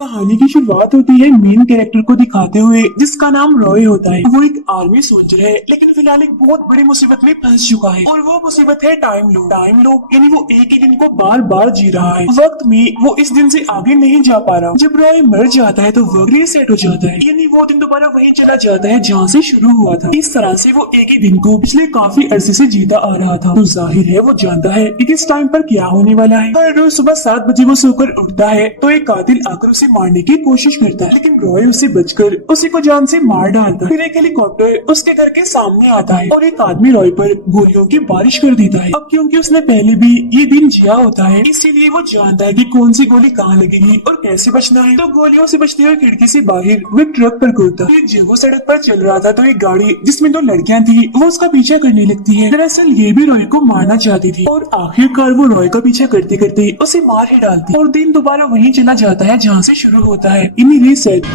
कहानी की शुरुआत होती है मेन कैरेक्टर को दिखाते हुए जिसका नाम रॉय होता है। वो एक आर्मी सोल्जर है लेकिन फिलहाल एक बहुत बड़ी मुसीबत में फंस चुका है और वो मुसीबत है टाइम लूप। टाइम लूप यानी वो एक ही दिन को बार बार जी रहा है। वक्त में वो इस दिन से आगे नहीं जा पा रहा। जब रॉय मर जाता है तो वक्त रीसेट हो जाता है यानी वो दिन दोबारा वहीं चला जाता है जहाँ से शुरू हुआ था। इस तरह से वो एक ही दिन को पिछले काफी अरसे से जीता आ रहा था। तो जाहिर है वो जानता है कि किस टाइम पर क्या होने वाला है। हर रोज सुबह 7 बजे वो सोकर उठता है तो एक कातिल आकर उसे मारने की कोशिश करता है लेकिन रॉय उससे बचकर उसी को जान से मार डालता है। फिर एक हेलीकॉप्टर उसके घर के सामने आता है और एक आदमी रॉय पर गोलियों की बारिश कर देता है। अब क्योंकि उसने पहले भी ये दिन जिया होता है इसीलिए वो जानता है कि कौन सी गोली कहाँ लगेगी और कैसे बचना है। तो गोलियों से बचते हुए खिड़की से बाहर वो एक ट्रक पर कूदता है। जब वो सड़क पर चल रहा था तो एक गाड़ी जिसमें 2 लड़कियां थी वो उसका पीछा करने लगती है। दरअसल ये भी रॉय को मारना चाहती थी और आखिरकार वो रॉय का पीछा करते करते उसे मार ही डालती और दिन दोबारा वहीं चला जाता है जहाँ से शुरू होता है। रीसेट।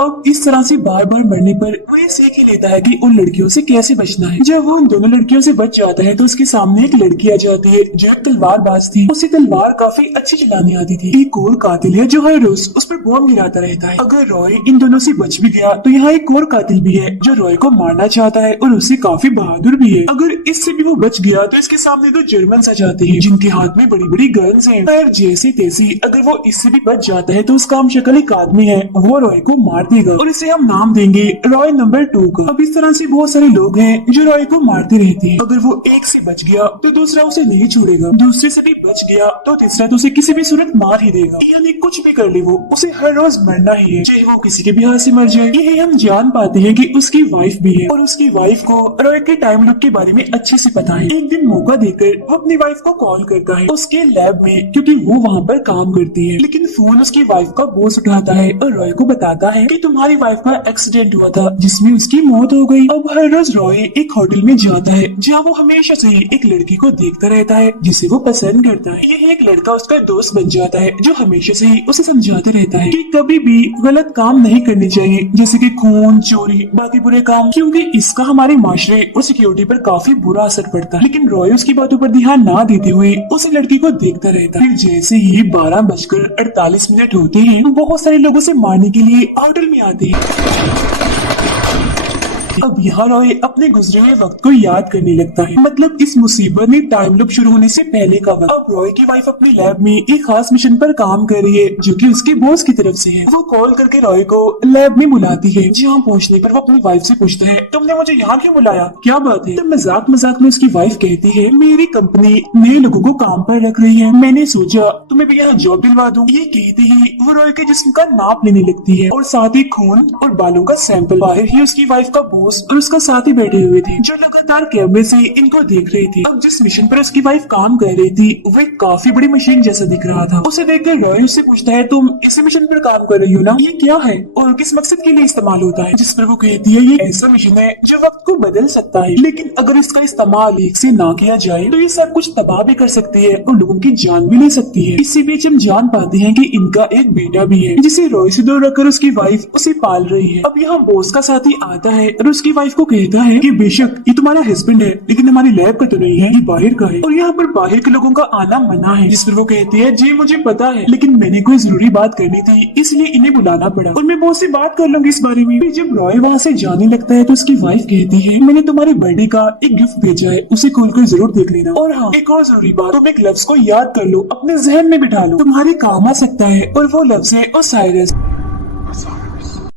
अब इस तरह से बार बार मरने पर वो ये सीख ही लेता है कि उन लड़कियों से कैसे बचना है। जब वो उन दोनों लड़कियों से बच जाता है तो उसके सामने एक लड़की आ जाती है जो एक तलवारबाज थी। उसे तलवार काफी अच्छी चलानी आती थी। एक और कातिल है जो हर रोज उस पर बॉम्ब गिराता रहता है। अगर रॉय इन दोनों से बच भी गया तो यहाँ एक और कातिल भी है जो रॉय को मारना चाहता है और उससे काफी बहादुर भी है। अगर इससे भी वो बच गया तो इसके सामने 2 जर्मन आ जाते हैं जिनके हाथ में बड़ी बड़ी गन्स हैं। पर जैसे तैसे अगर वो इससे भी बच जाता है तो उसका हम शक्ल एक आदमी है वो रॉय को मार देगा और इसे हम नाम देंगे रॉय नंबर 2 का। अब इस तरह से बहुत सारे लोग हैं जो रॉय को मारते रहते हैं। अगर वो एक से बच गया तो दूसरा उसे नहीं छोड़ेगा, दूसरे से भी बच गया तो तीसरा तो उसे किसी भी सूरत मार ही देगा। यानी कुछ भी कर ले वो उसे हर रोज मरना ही है, चाहे वो किसी के भी हाथ से मर जाए। यही हम जान पाते हैं कि उसकी वाइफ भी है और उसकी वाइफ को रॉय के टाइम लूप के बारे में अच्छे से पता है। एक दिन मौका देकर वो अपनी वाइफ को कॉल करता है उसके लैब में क्योंकि वो वहाँ पर काम करती है। लेकिन फोन उसकी वाइफ का बॉस उठाता है और रॉय को बताता है कि तुम्हारी वाइफ का एक्सीडेंट हुआ था जिसमें उसकी मौत हो गई। अब हर रोज रॉय एक होटल में जाता है जहाँ वो हमेशा से ही एक लड़की को देखता रहता है जिसे वो पसंद करता है। यही एक लड़का उसका दोस्त बन जाता है जो हमेशा से ही उसे समझाते रहता है कि कभी भी गलत काम नहीं करने चाहिए जैसे कि खून, चोरी, बाकी बुरे काम, क्योंकि इसका हमारे माशरे और सिक्योरिटी पर काफी बुरा असर पड़ता है। लेकिन रॉय उसकी बातों पर ध्यान ना देते हुए उस लड़की को देखता रहता है। फिर जैसे ही 12:48 होते हैं बहुत सारे लोग उसे मारने के लिए होटल में आते हैं। अब यहाँ रॉय अपने गुजरे हुए वक्त को याद करने लगता है, मतलब इस मुसीबत में टाइम लूप शुरू होने से पहले का वक्त। अब रॉय की वाइफ अपनी लैब में एक खास मिशन पर काम कर रही है जो कि उसके बॉस की तरफ से है। वो कॉल करके रॉय को लैब में बुलाती है जहाँ पहुँचने पर वो अपनी वाइफ से पूछता है तुमने मुझे यहाँ क्यों बुलाया, क्या बात है। तब मजाक मजाक में उसकी वाइफ कहती है मेरी कंपनी नए लोगों को काम पर रख रही है, मैंने सोचा तुम्हें भी यहाँ जॉब दिलवा दूं। ये कहते ही वो रॉय के जिस्म का नाप लेने लगती है और साथ ही खून और बालों का सैंपल। बाहर ही उसकी वाइफ का बॉस और उसका साथी बैठे हुए थे जो लगातार कैमरे से इनको देख रहे थे। अब जिस मिशन पर उसकी वाइफ काम कर रही थी वो एक काफी बड़ी मशीन जैसा दिख रहा था। उसे देखकर रॉय उससे पूछता है तुम इसी मिशन पर काम कर रही हो ना, ये क्या है और किस मकसद के लिए इस्तेमाल होता है। जिस पर वो कहती है ये ऐसा मिशन है जो वक्त को बदल सकता है लेकिन अगर इसका इस्तेमाल ठीक से ना किया जाए तो ये सब कुछ तबाह भी कर सकती है और लोगों की जान भी ले सकती है। इसी बीच हम जान पाते हैं कि इनका एक बेटा भी है जिसे रॉय से दूर रखकर उसकी वाइफ उसे पाल रही है। अब यहाँ बॉस का साथी आता है और उसकी वाइफ को कहता है कि बेशक ये तुम्हारा हस्बैंड है लेकिन हमारी लैब का तो नहीं है, ये बाहर का है और यहाँ पर बाहर के लोगों का आना मना है। जिस पर वो कहती है जी मुझे पता है लेकिन मैंने कोई जरूरी बात करनी थी इसलिए इन्हें बुलाना पड़ा और मैं बॉस से बात कर लूंगी इस बारे में। फिर जब रॉय वहाँ से जाने लगता है तो उसकी वाइफ कहती है मैंने तुम्हारे बर्थडे का एक गिफ्ट भेजा है, उसे खोलकर जरूर देख लेना। और हाँ एक और जरूरी बात, तुम एक लफ्ज को याद कर लो, अपने जहन में बिठा लो, तुम्हारे काम आ सकता है और वो लफ्ज है ओसाइरस।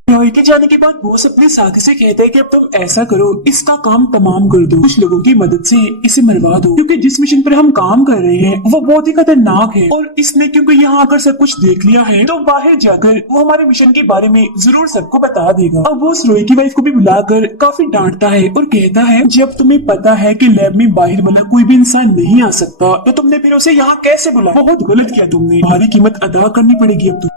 रॉय के जाने के बाद बॉस अपने साथी से कहता है कि अब तुम ऐसा करो इसका काम तमाम कर दो, कुछ लोगों की मदद से इसे मरवा दो क्योंकि जिस मिशन पर हम काम कर रहे हैं वो बहुत ही खतरनाक है और इसने क्योंकि यहाँ आकर सब कुछ देख लिया है तो बाहर जाकर वो हमारे मिशन के बारे में जरूर सबको बता देगा। अब बॉस रॉय की वाइफ को भी बुलाकर काफी डांटता है और कहता है जब तुम्हें पता है कि लैब में बाहर वाला कोई भी इंसान नहीं आ सकता तो तुमने फिर उसे यहाँ कैसे बुलाया, बहुत गलत किया तुमने, भारी कीमत अदा करनी पड़ेगी अब तुम।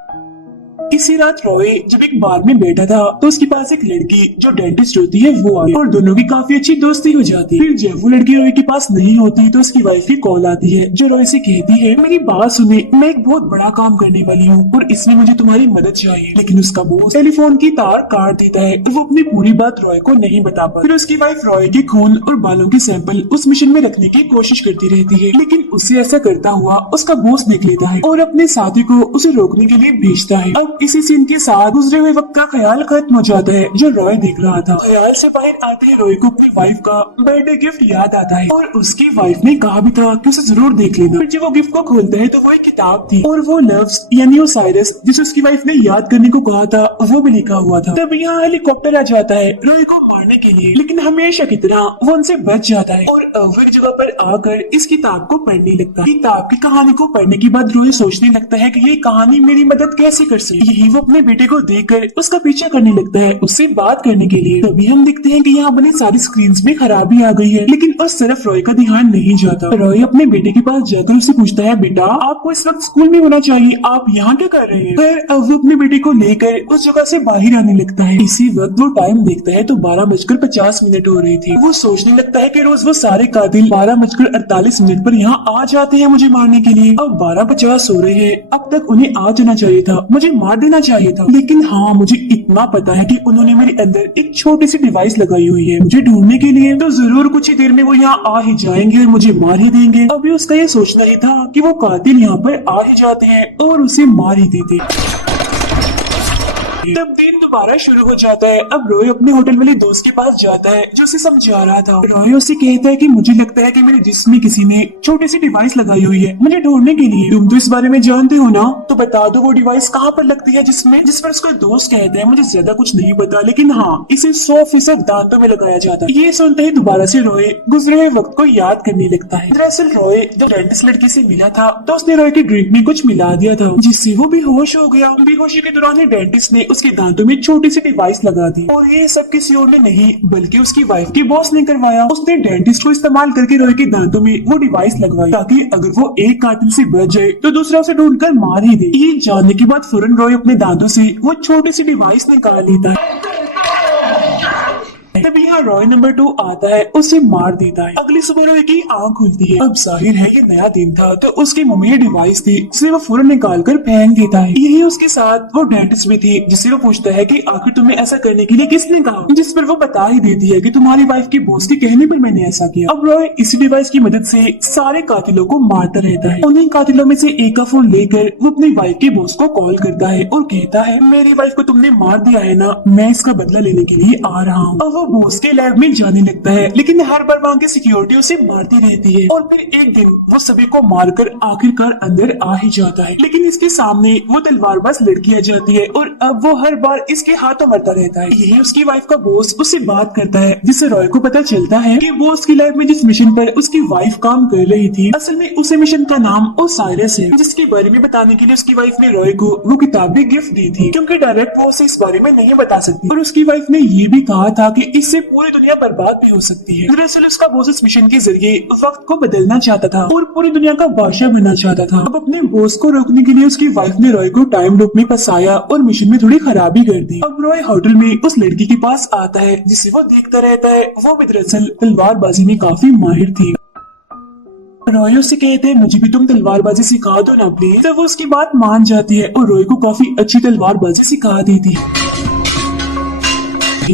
इसी रात रॉय जब एक बार में बैठा था तो उसके पास एक लड़की जो डेंटिस्ट होती है वो आई और दोनों की काफी अच्छी दोस्ती हो जाती है। फिर जब वो लड़की रॉय के पास नहीं होती तो उसकी वाइफ की कॉल आती है जो रॉय से कहती है, मेरी बात सुने, मैं एक बहुत बड़ा काम करने वाली हूँ और इसमें मुझे तुम्हारी मदद चाहिए। लेकिन उसका बॉस टेलीफोन की तार काट देता है और वो अपनी पूरी बात रॉय को नहीं बता पाता। फिर उसकी वाइफ रॉय के खून और बालों के सैंपल उस मिशन में रखने की कोशिश करती रहती है, लेकिन उसे ऐसा करता हुआ उसका बॉस देख लेता है और अपने साथी को उसे रोकने के लिए भेजता है। अब इसी सीन के साथ गुजरे हुए वक्त का ख्याल खत्म हो जाता है जो रॉय देख रहा था। ख्याल से बाहर आते ही रॉय को अपनी वाइफ का बर्थडे गिफ्ट याद आता है और उसकी वाइफ ने कहा भी था कि उसे जरूर देख लेना। फिर जब वो गिफ्ट को खोलता है तो वो एक किताब थी और वो लव्स यानी ओसाइरस जिसे उसकी वाइफ ने याद करने को कहा था वो भी लिखा हुआ था। तब यहाँ हेलीकॉप्टर आ जाता है रॉय को मारने के लिए, लेकिन हमेशा की तरह वो उनसे बच जाता है और वो एक जगह पर आकर इस किताब को पढ़ने लगता है। किताब की कहानी को पढ़ने के बाद रॉय सोचने लगता है कि ये कहानी मेरी मदद कैसे कर सकती है। यही वो अपने बेटे को देखकर उसका पीछा करने लगता है उससे बात करने के लिए। तभी हम देखते हैं कि यहाँ बनी सारी स्क्रीन्स में खराबी आ गई है, लेकिन उस तरफ रॉय का ध्यान नहीं जाता। रॉय अपने बेटे के पास जाकर उसे पूछता है, बेटा आपको इस वक्त स्कूल में होना चाहिए, आप यहाँ क्या कर रहे हैं। फिर अब वो अपने बेटे को लेकर उस जगह से बाहर आने लगता है। इसी वक्त वो टाइम देखता है तो 12:50 हो रही थी। वो सोचने लगता है कि रोज वो सारे कातिल 12:48 पर यहाँ आ जाते हैं मुझे मारने के लिए। अब 12:50 हो रहे हैं, अब तक उन्हें आ जाना चाहिए था, मुझे मार देना चाहिए था। लेकिन हाँ, मुझे इतना पता है कि उन्होंने मेरे अंदर एक छोटी सी डिवाइस लगाई हुई है मुझे ढूंढने के लिए, तो जरूर कुछ ही देर में वो यहाँ आ ही जाएंगे और मुझे मार ही देंगे। अभी उसका ये सोचना ही था कि वो कातिल यहाँ पर आ ही जाते हैं और उसे मार ही देते। तब दिन दोबारा शुरू हो जाता है। अब रॉय अपने होटल वाले दोस्त के पास जाता है जो उसे समझा रहा था। रॉय उसे कहता है कि मुझे लगता है कि मेरे जिस्म में किसी ने छोटी सी डिवाइस लगाई हुई है मुझे ढूंढने के लिए। तुम तो इस बारे में जानते हो ना, तो बता दो वो डिवाइस कहाँ पर लगती है जिस पर उसका दोस्त कहता है, मुझे ज्यादा कुछ नहीं पता, लेकिन हाँ इसे 100% दांतों में लगाया जाता है। ये सुनते ही दोबारा से रॉय गुजरे हुए वक्त को याद करने लगता है। दरअसल रॉय जब डेंटिस्ट लड़की से मिला था तो उसने रॉय की ड्रिंक में कुछ मिला दिया था जिससे वो बेहोश हो गया। बेहोशी के दौरान डेंटिस्ट ने उसके दांतों में छोटी सी डिवाइस लगा दी और ये सब किसी और ने नहीं बल्कि उसकी वाइफ के बॉस ने करवाया। उसने डेंटिस्ट को इस्तेमाल करके रॉय के दांतों में वो डिवाइस लगवाई ताकि अगर वो एक कातिल से बच जाए तो दूसरा उसे ढूंढकर मार ही दे। ये जानने के बाद फौरन रॉय अपने दांतों से वो छोटी सी डिवाइस निकाल लेता है। तब यहाँ रॉय नंबर 2 आता है, उसे मार देता है। अगली सुबह रॉय की आंख खुलती है। अब जाहिर है ये नया दिन था तो उसके मुंह में ये डिवाइस थी जिसे वो फौरन निकाल कर फेंक देता है। यही उसके साथ वो डेंटिस्ट भी थी जिससे वो पूछता है कि आखिर तुम्हें ऐसा करने के लिए किसने कहा, जिस पर वो बता ही देती है कि तुम्हारी वाइफ के बॉस के कहने पर मैंने ऐसा किया। अब रॉय इसी डिवाइस की मदद से सारे कातिलों को मारता रहता है। उन्हीं कातिलों में से एक का फोन लेकर वो अपनी वाइफ के बॉस को कॉल करता है और कहता है, मेरी वाइफ को तुमने मार दिया है ना, मैं इसका बदला लेने के लिए आ रहा हूँ। अब वो बॉस के लैब में जाने लगता है, लेकिन हर बार वहाँ की सिक्योरिटी उसे मारती रहती है और फिर एक दिन वो सभी को मारकर आखिरकार अंदर आ ही जाता है। लेकिन इसके सामने वो तलवारबाज लड़की आ जाती है और अब वो हर बार इसके हाथों मरता रहता है। यही उसकी वाइफ का बॉस उससे बात करता है जिससे रॉय को पता चलता है कि बॉस की लैब में जिस मिशन पर उसकी वाइफ काम कर रही थी असल में उस मिशन का नाम ओसाइरस है, जिसके बारे में बताने के लिए उसकी वाइफ ने रॉय को वो किताब भी गिफ्ट दी थी क्योंकि डायरेक्ट वो उसे इस बारे में नहीं बता सकती। और उसकी वाइफ ने ये भी कहा था कि इससे पूरी दुनिया बर्बाद भी हो सकती है। दरअसल उसका बॉस इस मिशन के जरिए वक्त को बदलना चाहता था और पूरी दुनिया का बादशाह बनना चाहता था। अब अपने बॉस को रोकने के लिए उसकी वाइफ ने रॉय को टाइम लूप में फंसाया और मिशन में थोड़ी खराबी कर दी। अब रॉय होटल में उस लड़की के पास आता है जिसे वो देखता रहता है। वो भी दरअसल तलवारबाजी में काफी माहिर थी। रॉय उससे कहते हैं, मुझे भी तुम तलवारबाजी सिखा दो ना प्लीज। तो वो उसकी बात मान जाती है और रॉय को काफी अच्छी तलवारबाजी सिखा देती है।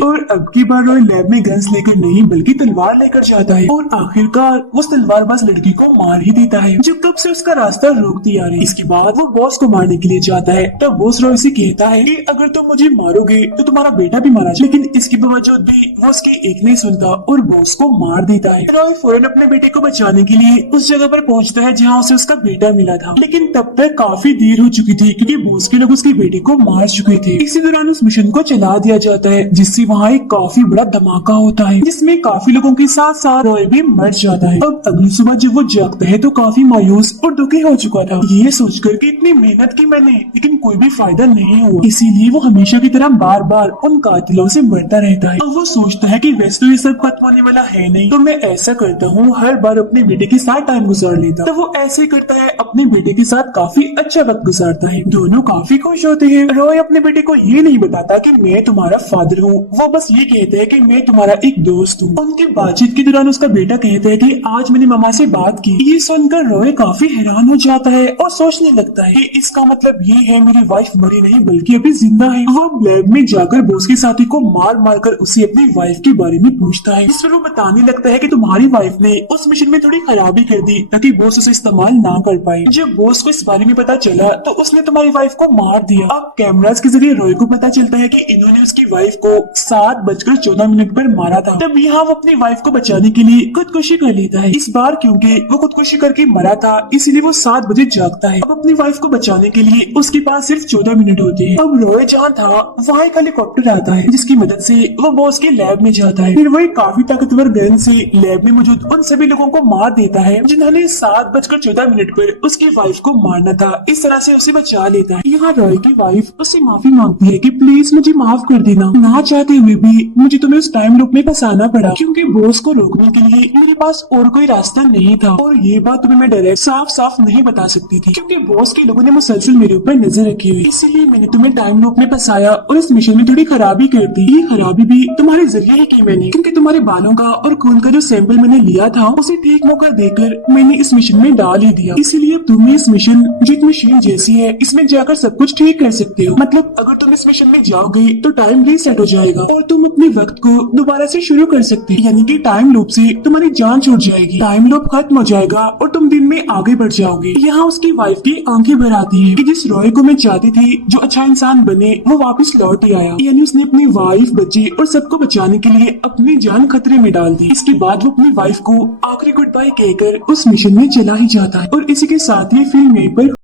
और अब की बार रॉय लैब में गन्स लेकर नहीं बल्कि तलवार लेकर जाता है और आखिरकार उस तलवारबाज लड़की को मार ही देता है जो कब से उसका रास्ता रोकती आ रही। इसके बाद वो बॉस को मारने के लिए जाता है। तब बॉस रॉय से कहता है कि अगर तुम मुझे मारोगे तो तुम्हारा बेटा भी मारा जाए। लेकिन इसके बावजूद भी वो उसके एक नहीं सुनता और बॉस को मार देता है। रॉय फौरन अपने बेटे को बचाने के लिए उस जगह पर पहुंचता है जहाँ उसे उसका बेटा मिला था, लेकिन तब तक काफी देर हो चुकी थी क्योंकि बॉस के लोग उसके बेटे को मार चुके थे। इसी दौरान उस मिशन को चला दिया जाता है जिससे वहाँ एक काफी बड़ा धमाका होता है जिसमें काफी लोगों के साथ साथ रॉय भी मर जाता है। अब अगली सुबह जब वो जागता है तो काफी मायूस और दुखी हो चुका था, ये सोचकर कि इतनी मेहनत की मैंने लेकिन कोई भी फायदा नहीं हुआ, इसीलिए वो हमेशा की तरह बार बार उन कातिलों से मरता रहता है। अब वो सोचता है कि वैसे तो ये सब खत्म होने वाला है नहीं, तो मैं ऐसा करता हूँ हर बार अपने बेटे के साथ टाइम गुजार लेता। तो वो ऐसे ही करता है, अपने बेटे के साथ काफी अच्छा वक्त गुजारता है। दोनों काफी खुश होते हैं। रॉय अपने बेटे को ये नहीं बताता कि मैं तुम्हारा फादर हूँ, वो बस ये कहता है कि मैं तुम्हारा एक दोस्त हूँ। उनकी बातचीत के दौरान उसका बेटा कहता है कि आज मैंने मामा से बात की। ये सुनकर रॉय काफी हैरान हो जाता है और सोचने लगता है कि इसका मतलब ये है मेरी वाइफ मरी नहीं बल्कि अभी जिंदा है। वो लैब में जाकर बॉस के साथी को मार मार कर उसे अपनी वाइफ के बारे में पूछता है। इस पर वो बताने लगता है कि तुम्हारी वाइफ ने उस मिशन में थोड़ी खराबी कर दी ताकि बॉस उसे इस्तेमाल ना कर पाए। जब बॉस को इस बारे में पता चला तो उसने तुम्हारी वाइफ को मार दिया। अब कैमरास के जरिए रॉय को पता चलता है कि इन्होंने उसकी वाइफ को 7:14 पर मारा था। तब यहाँ वो अपनी वाइफ को बचाने के लिए खुदकुशी कर लेता है। इस बार क्योंकि वो खुदकुशी करके मरा था इसीलिए वो 7 बजे जागता है। अब अपनी वाइफ को बचाने के लिए उसके पास सिर्फ 14 मिनट होते हैं। अब रॉय जहाँ था वहाँ एक हेलीकॉप्टर आता है जिसकी मदद से वो बॉस के लैब में जाता है। फिर वो एक काफी ताकतवर गन से लैब में मौजूद उन सभी लोगों को मार देता है जिन्होंने 7:14 पर उसकी वाइफ को मारना था। इस तरह से उसे बचा लेता है। यहाँ रॉय की वाइफ उससे माफी मांगती है कि प्लीज मुझे माफ कर देना, ना चाहते हुए भी मुझे तुम्हें उस टाइम लूप में फंसाना पड़ा क्योंकि बॉस को रोकने के लिए मेरे पास और कोई रास्ता नहीं था। और ये बात तुम्हें मैं डायरेक्ट साफ साफ नहीं बता सकती थी क्योंकि बॉस के लोगों ने मुसलसल मेरे ऊपर नजर रखी हुई, इसीलिए मैंने तुम्हें टाइम लूप में फंसाया और इस मिशन में थोड़ी खराबी कर दी। ये खराबी भी तुम्हारे जरिए ही की मैंने क्योंकि तुम्हारे बालों का और खून का जो सैंपल मैंने लिया था उसे ठीक मौका देकर मैंने इस मिशन में डाल ही दिया। इसीलिए तुम इस मिशन जो एक मशीन जैसी है इसमें जाकर सब कुछ ठीक कर सकते हो। मतलब अगर तुम इस मिशन में जाओगे तो टाइम रीसेट हो जाएगा और तुम अपने वक्त को दोबारा से शुरू कर सकते हो, यानी कि टाइम लूप से तुम्हारी जान छूट जाएगी, टाइम लूप खत्म हो जाएगा और तुम दिन में आगे बढ़ जाओगे। यहाँ उसकी वाइफ की आंखें भर आती है कि जिस रॉय को मैं चाहती थी जो अच्छा इंसान बने वो वापस लौट ही आया, यानी उसने अपनी वाइफ बच्चे और सबको बचाने के लिए अपनी जान खतरे में डाल दी। इसके बाद वो अपनी वाइफ को आखिरी गुड बाय कहकर उस मिशन में चला ही जाता है। और इसी के साथ ये फिल्म यहीं पर